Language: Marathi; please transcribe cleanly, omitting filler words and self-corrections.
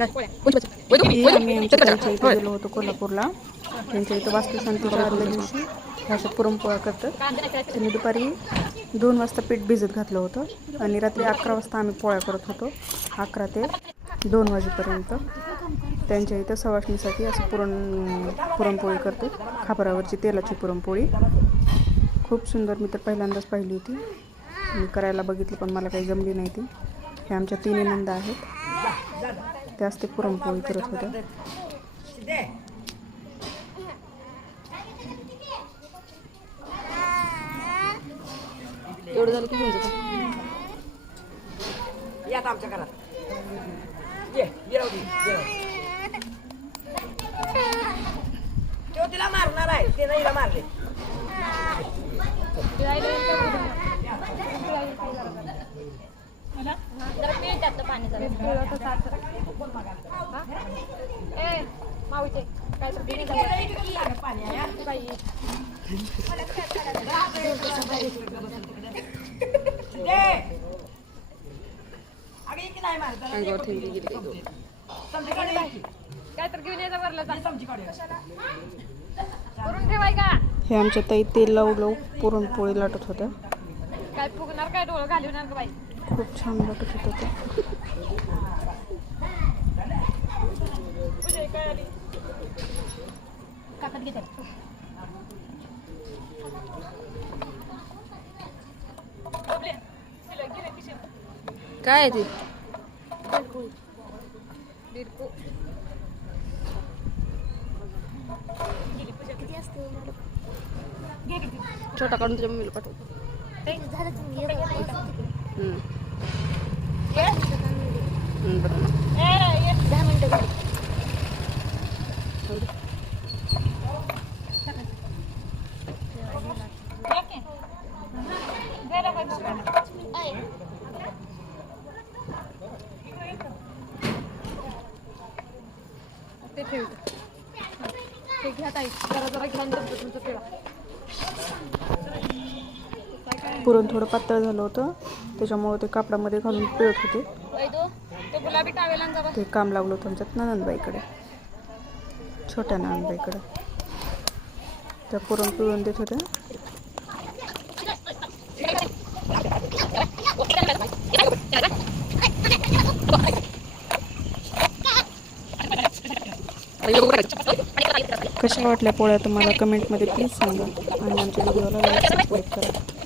आम्ही आमच्या ताईच्या इथे गेलो होतो कोल्हापूरला. त्यांच्या इथं वास्तुशांतीच्या आदल्या दिवशी अशा पुरणपोळ्या करतात. त्यांनी दुपारी 2 वाजता पीठ भिजत घातलं होतं आणि रात्री 11 वाजता आम्ही पोळ्या करत होतो. 11 ते 2 वाजेपर्यंत त्यांच्या इथं सवाष्णीसाठी असं पुरणपोळी करतो. खापरावरची तेलाची पुरणपोळी खूप सुंदर. मी तर पहिल्यांदाच पाहिली होती. मी करायला बघितली पण मला काही जमली नाही ती. हे आमच्या 3 नंदा आहेत, त्याच ते पुरणपोळी करत होत्या. एवढं झालं की घेऊन जातो. या आमच्या घरात ये तो तिला मारणार आहे, ते नाही मारले. माऊचे काय तर काय तर घेऊन यायचं वरला करून ठेवाय का. हे आमच्या ताई तेल लावू पुरणपोळी लाटत होत्या. काय फुगणार काय डोळं घालवणार का बाई. खूप छान लाटत होत्या त्या. काकत घेते काय आहे ती? छोटा काढून तुझ्या मम्मीला पाठव. ते ठेवतो ते घ्या ताई. जरा घेऊन देतो तुमचं पिळा. पुरण थोडं पातळ झालं होतं, त्याच्यामुळे ते कापडामध्ये घालून पिळत होते. ते गुलाबी टावेल आणि जरा ते काम लागलं होतं आमच्यात नंदबाईकडे, छोट्या नंदबाईकडे. त्या पुरण पिळून देत होत्या. कशा वाटल्या पोळ्या तुम्हाला कमेंटमध्ये प्लीज सांगा आणि आमच्या व्हिडिओला लाईक सबस्क्राईब करा.